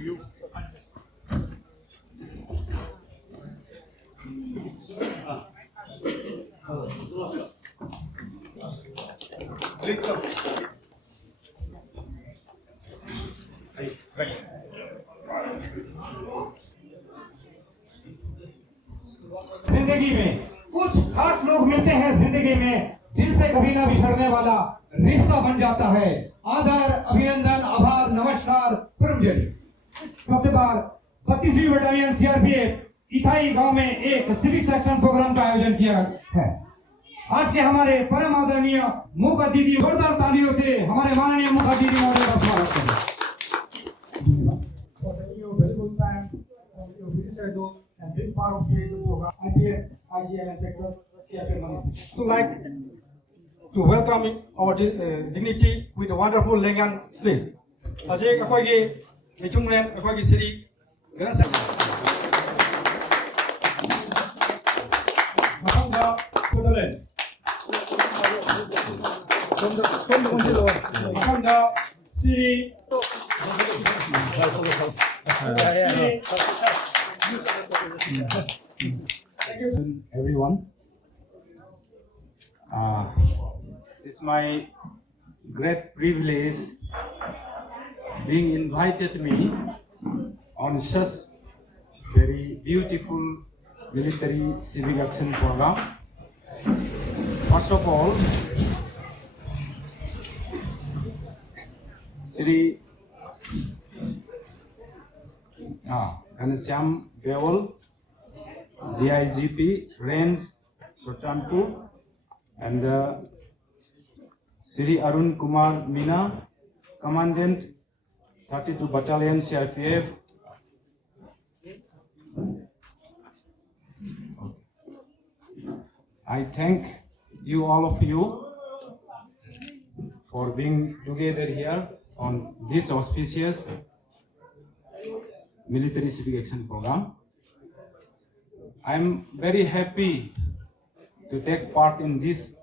you. Please come. Right. जिंदगी में कुछ खास लोग मिलते हैं जिंदगी में जिनसे कभी ना बिछड़ने वाला रिश्ता बन जाता है। आदर, अभिनंदन, आभार, नमस्कार, पुरमजनी। चौथी बार 32वीं बटालियन CRPF इथाई गांव में एक सिविक सेक्शन प्रोग्राम का आयोजन किया है। आज के हमारे परम आदरणीय मुख्य अतिथि जोरदार तालियों से हमारे माननीय मुख्य अतिथि महोदय का स्वागत करें। And big part of series of program IPS, IGMS sector, CRPF Manipur. So like to welcome our dignity with a wonderful Lengan, please. Ajay akoigi michungren akoigi city ganasa. Mahanga Kudalen. Mahanga city. Everyone, it's my great privilege being invited me on such very beautiful military civic action program. First of all, Sri Ghanshyam Beol, DIGP Range Sultanpur, and Sri Arun Kumar Meena, Commandant 32 Battalion CRPF. I thank you, all of you, for being together here on this auspicious military civic action program. I am very happy to take part in this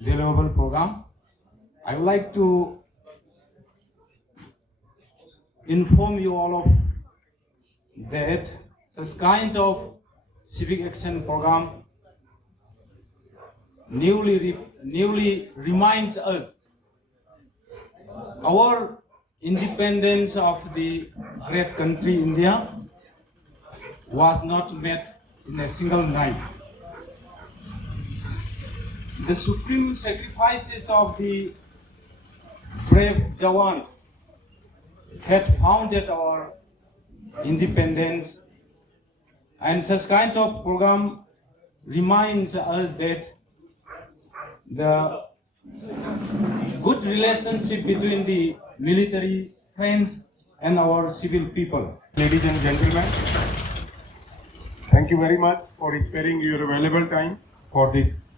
valuable program. I would like to inform you all of that such kind of civic action program newly reminds us our independence of the great country India was not met in a single night. The supreme sacrifices of the brave Jawans had founded our independence, and such kind of program reminds us that the good relationship between the military friends and our civil people. Ladies and gentlemen, thank you very much for sparing your valuable time for this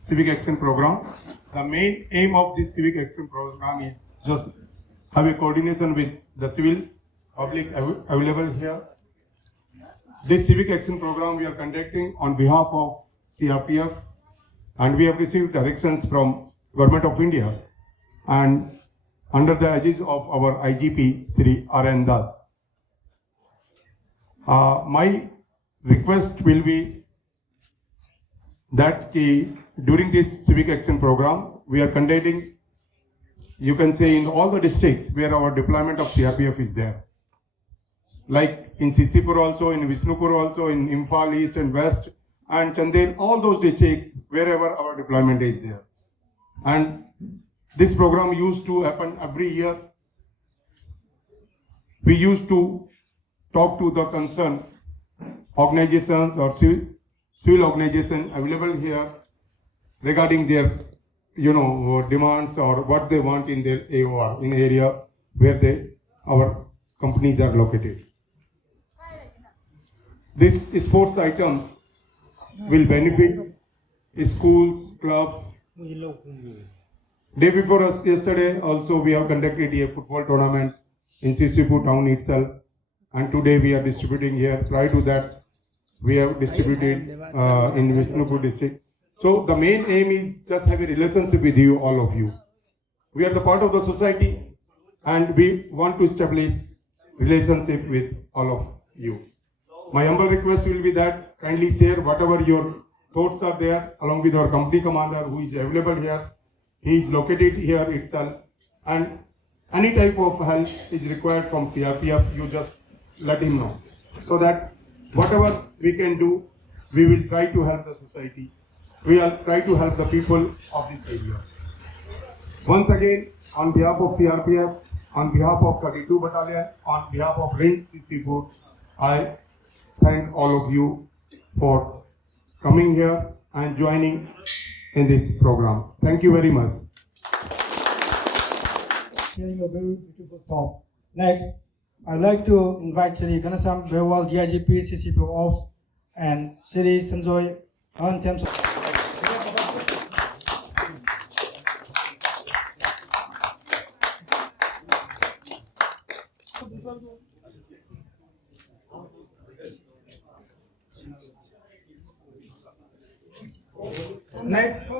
civic action program. The main aim of this civic action program is just have a coordination with the civil public available here. This civic action program we are conducting on behalf of CRPF, and we have received directions from Government of India and under the aegis of our IGP Sri R.N. Das. My request will be that during this civic action program, we are conducting, you can say, in all the districts where our deployment of CRPF is there. Like in Sisipur also, in Visnupur also, in Imphal East and West, and Chandel, all those districts wherever our deployment is there. And this program used to happen every year. We used to talk to the concerned organizations or civil organizations available here regarding their demands or what they want in their AOR, in area where our companies are located. These sports items will benefit schools, clubs. Day before us yesterday also we have conducted a football tournament in Sisipur town itself, and today we are distributing here. Prior to that we have distributed in Visnupur district. So the main aim is just have a relationship with you, all of you. We are the part of the society and we want to establish relationship with all of you. My humble request will be that kindly share whatever your thoughts are there along with our company commander who is available here. He is located here itself, and any type of help is required from CRPF, you just let him know, so that whatever we can do, we will try to help the society. We will try to help the people of this area. Once again, on behalf of CRPF, on behalf of 32 Battalion, on behalf of Range 64, I thank all of you for coming here and joining in this program. Thank you very much. Sharing a very beautiful thought. Next, I'd like to invite Shri Ganasam Berwal, DIGP, CCP Ops, and Shri Sanjoy Anthems. Next,